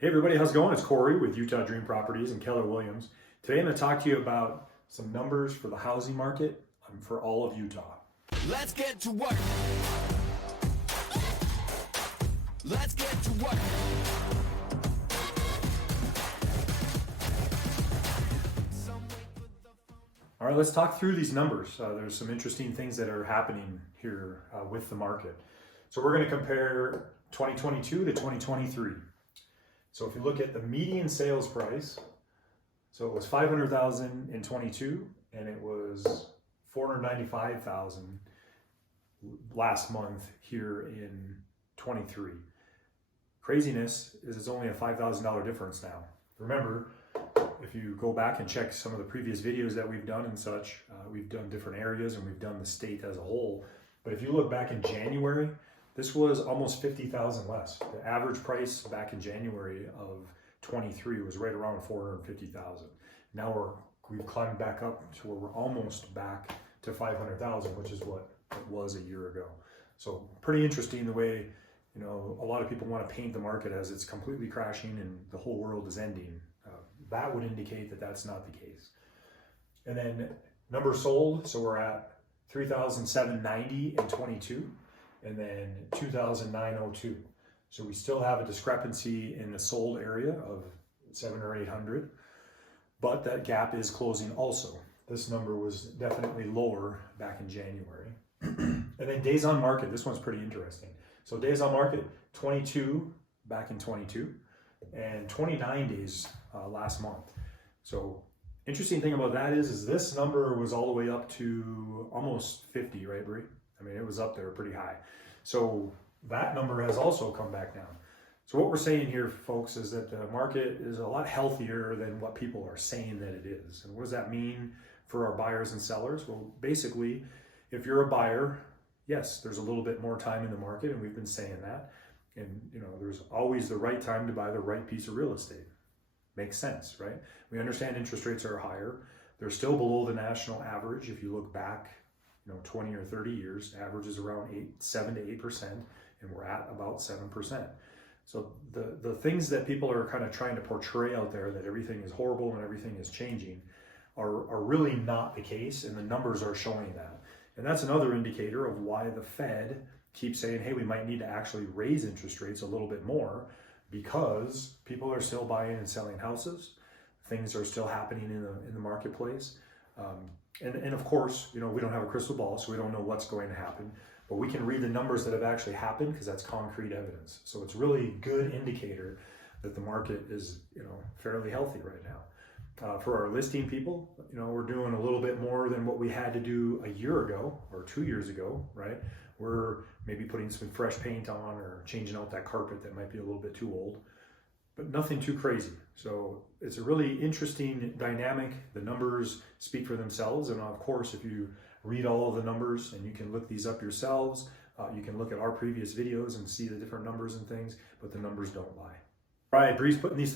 Hey everybody, how's it going? It's Cory with Utah Dream Properties and Keller Williams. Today I'm going to talk to you about some numbers for the housing market for all of Utah. Let's get to work. Let's get to work. All right, let's talk through these numbers. There's some interesting things that are happening here with the market. So we're going to compare 2022 to 2023. So if you look at the median sales price, so it was $500,000 in 22 and it was $495,000 last month here in 23. Craziness is it's only a $5,000 difference now. Remember, if you go back and check some of the previous videos that we've done and such, we've done different areas and we've done the state as a whole. But if you look back in January, this was almost $50,000 less. The average price back in January of 23 was right around $450,000. Now we've climbed back up to where we're almost back to $500,000, which is what it was a year ago. So pretty interesting the way, you know, a lot of people want to paint the market as it's completely crashing and the whole world is ending. That would indicate that that's not the case. And then numbers sold, so we're at 3,790 in 22. And then 2,902. So we still have a discrepancy in the sold area of 700 or 800, but that gap is closing also. This number was definitely lower back in January. And then days on market, this one's pretty interesting. So days on market, 22 back in 22 and 29 days last month. So interesting thing about that is this number was all the way up to almost 50, right, Brie? I mean, it was up there pretty high. So that number has also come back down. So what we're saying here, folks, is that the market is a lot healthier than what people are saying that it is. And what does that mean for our buyers and sellers? Well, basically, if you're a buyer, yes, there's a little bit more time in the market, and we've been saying that. And, you know, there's always the right time to buy the right piece of real estate. Makes sense, right? We understand interest rates are higher. They're still below the national average. If you look back, 20 or 30 years, average is around 7 to 8%, and we're at about 7%. So the things that people are kind of trying to portray out there, that everything is horrible and everything is changing, are really not the case, and the numbers are showing that. And that's another indicator of why the Fed keeps saying, hey, we might need to actually raise interest rates a little bit more, because people are still buying and selling houses. Things are still happening in the marketplace. And of course, we don't have a crystal ball, so we don't know what's going to happen, but we can read the numbers that have actually happened because that's concrete evidence. So it's really a good indicator that the market is, fairly healthy right now. For our listing people, we're doing a little bit more than what we had to do a year ago or 2 years ago, right? We're maybe putting some fresh paint on or changing out that carpet that might be a little bit too old, but nothing too crazy. So it's a really interesting dynamic. The numbers speak for themselves. And of course, if you read all of the numbers, and you can look these up yourselves, you can look at our previous videos and see the different numbers and things, but the numbers don't lie. All right, Bree's putting these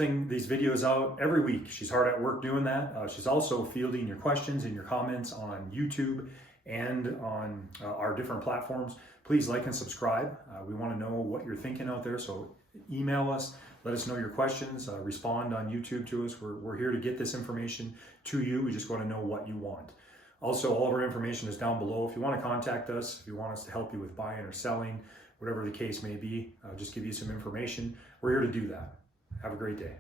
videos out every week. She's hard at work doing that. She's also fielding your questions and your comments on YouTube and on our different platforms. Please like and subscribe. We want to know what you're thinking out there, so email us. Let us know your questions, respond on YouTube to us. We're here to get this information to you. We just want to know what you want. Also, all of our information is down below. If you want to contact us, if you want us to help you with buying or selling, whatever the case may be, just give you some information. We're here to do that. Have a great day.